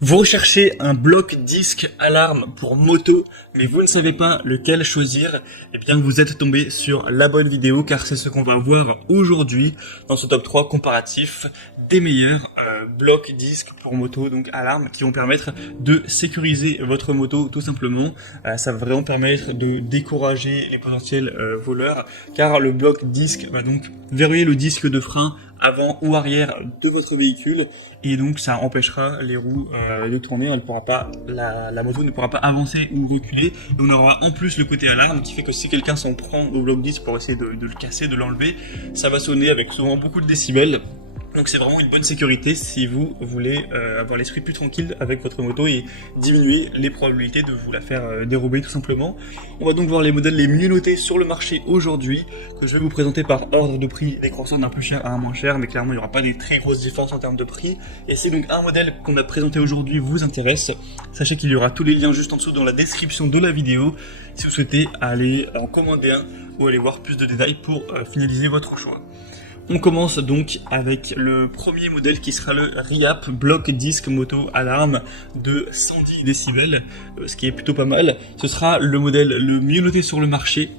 Vous recherchez un bloc disque alarme pour moto, mais vous ne savez pas lequel choisir. Eh bien, vous êtes tombé sur la bonne vidéo, car c'est ce qu'on va voir aujourd'hui dans ce top 3 comparatif des meilleurs blocs disques pour moto, donc alarme, qui vont permettre de sécuriser votre moto tout simplement. Ça va vraiment permettre de décourager les potentiels voleurs, car le bloc disque va donc verrouiller le disque de frein avant ou arrière de votre véhicule, et donc ça empêchera les roues de tourner. La moto ne pourra pas avancer ou reculer. Et on aura en plus le côté alarme qui fait que si quelqu'un s'en prend au bloc 10 pour essayer de le casser, de l'enlever, ça va sonner avec souvent beaucoup de décibels. Donc c'est vraiment une bonne sécurité si vous voulez avoir l'esprit plus tranquille avec votre moto et diminuer les probabilités de vous la faire dérober tout simplement. On va donc voir les modèles les mieux notés sur le marché aujourd'hui, que je vais vous présenter par ordre de prix, décroissant d'un plus cher à un moins cher, mais clairement il n'y aura pas des très grosses différences en termes de prix. Et si donc un modèle qu'on a présenté aujourd'hui vous intéresse, sachez qu'il y aura tous les liens juste en dessous dans la description de la vidéo, si vous souhaitez aller en commander un ou aller voir plus de détails pour finaliser votre choix. On commence donc avec le premier modèle qui sera le RIAP Block Disc Moto Alarme de 110 décibels, ce qui est plutôt pas mal. Ce sera le modèle le mieux noté sur le marché,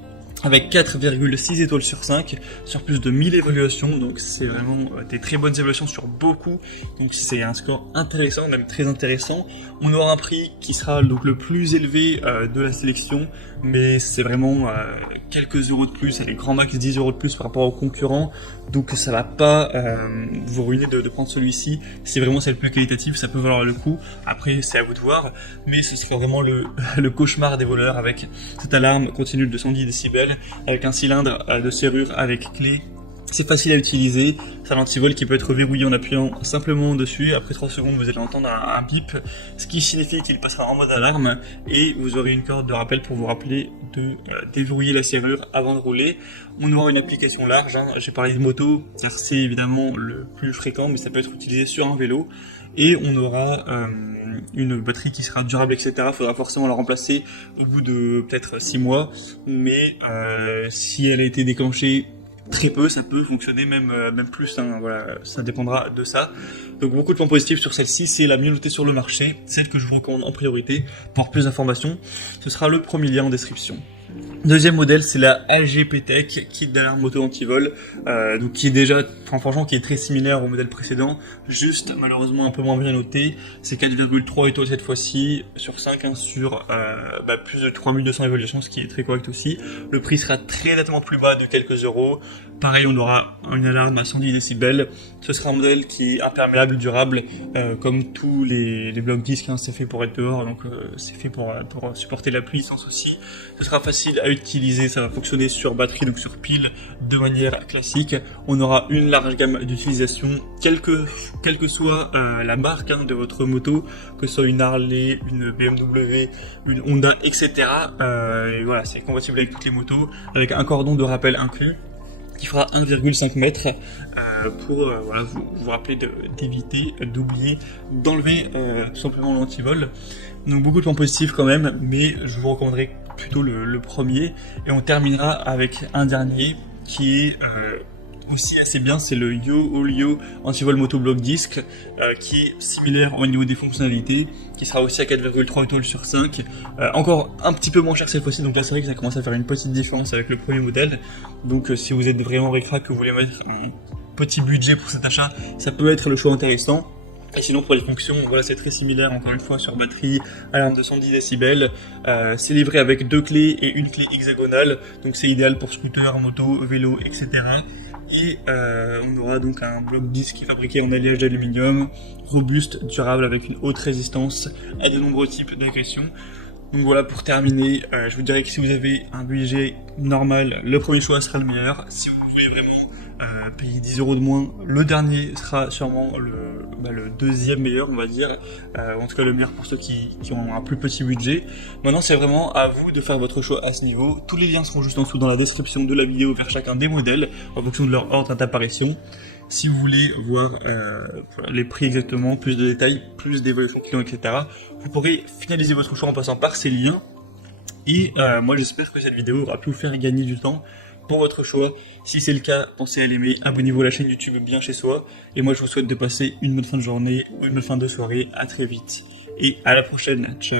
avec 4,6 étoiles sur 5, sur plus de 1000 évaluations, donc c'est vraiment des très bonnes évaluations sur beaucoup, donc c'est un score intéressant, même très intéressant. On aura un prix qui sera donc le plus élevé de la sélection, mais c'est vraiment quelques euros de plus, allez, grand max 10 euros de plus par rapport aux concurrents, donc ça va pas vous ruiner de prendre celui-ci. Si vraiment c'est le plus qualitatif, ça peut valoir le coup, après c'est à vous de voir, mais ce sera vraiment le cauchemar des voleurs avec cette alarme continue de 110 décibels, avec un cylindre de serrure avec clé. C'est facile à utiliser, c'est un antivol qui peut être verrouillé en appuyant simplement dessus. Après 3 secondes, vous allez entendre un bip, ce qui signifie qu'il passera en mode alarme, et vous aurez une corde de rappel pour vous rappeler de déverrouiller la serrure avant de rouler. On aura une application large, hein. J'ai parlé de moto car c'est évidemment le plus fréquent, mais ça peut être utilisé sur un vélo. Et on aura une batterie qui sera durable, etc. Il faudra forcément la remplacer au bout de peut-être 6 mois, mais si elle a été déclenchée très peu, ça peut fonctionner même plus, hein, voilà, ça dépendra de ça. Donc beaucoup de points positifs sur celle-ci, c'est la mieux notée sur le marché, celle que je vous recommande en priorité. Pour plus d'informations, ce sera le premier lien en description. Deuxième modèle, c'est la AGP Tech Kit d'alarme moto anti-vol, donc qui est déjà, franchement, qui est très similaire au modèle précédent, juste malheureusement un peu moins bien noté. C'est 4,3 étoiles cette fois-ci sur 5, hein, sur plus de 3200 évaluations, ce qui est très correct aussi. Le prix sera très nettement plus bas de quelques euros. Pareil, on aura une alarme à 110 décibels. Ce sera un modèle qui est imperméable, durable, comme tous les blocs disques, hein, c'est fait pour être dehors, donc c'est fait pour supporter la pluie sans souci. Ce sera facile à utiliser, ça va fonctionner sur batterie, donc sur pile, de manière classique. On aura une large gamme d'utilisation, quelle que soit la marque, hein, de votre moto, que ce soit une Harley, une BMW, une Honda, etc. Et voilà, c'est compatible avec toutes les motos, avec un cordon de rappel inclus, qui fera 1,5 mètres pour voilà, vous rappeler d'éviter, d'oublier, d'enlever tout simplement l'antivol. Donc beaucoup de points positifs quand même, mais je vous recommanderais plutôt le premier. Et on terminera avec un dernier qui est aussi assez bien, c'est le YoOlio Antivol Moto Block Disc, qui est similaire au niveau des fonctionnalités, qui sera aussi à 4,3 étoiles sur 5, encore un petit peu moins cher cette fois-ci, donc là c'est vrai que ça commence à faire une petite différence avec le premier modèle. Donc si vous êtes vraiment ric-rac, que vous voulez mettre un petit budget pour cet achat, ça peut être le choix intéressant. Et sinon pour les fonctions, voilà, c'est très similaire, encore une fois, sur batterie, alarme de 110 décibels, c'est livré avec 2 clés et une clé hexagonale, donc c'est idéal pour scooter, moto, vélo, etc. Et on aura donc un bloc disque fabriqué en alliage d'aluminium, robuste, durable, avec une haute résistance à de nombreux types d'agressions. Donc voilà, pour terminer, je vous dirais que si vous avez un budget normal, le premier choix sera le meilleur. Si vous voulez vraiment payer 10 euros de moins, le dernier sera sûrement le deuxième meilleur, on va dire, en tout cas le meilleur pour ceux qui ont un plus petit budget. Maintenant, c'est vraiment à vous de faire votre choix à ce niveau. Tous les liens seront juste en dessous dans la description de la vidéo vers chacun des modèles, en fonction de leur ordre d'apparition. Si vous voulez voir les prix exactement, plus de détails, plus d'évaluation client, etc., vous pourrez finaliser votre choix en passant par ces liens. Et moi j'espère que cette vidéo aura pu vous faire gagner du temps, pour votre choix. Si c'est le cas, pensez à l'aimer, abonnez-vous à la chaîne YouTube Bien Chez Soi. Et moi, je vous souhaite de passer une bonne fin de journée ou une bonne fin de soirée. À très vite et à la prochaine. Ciao.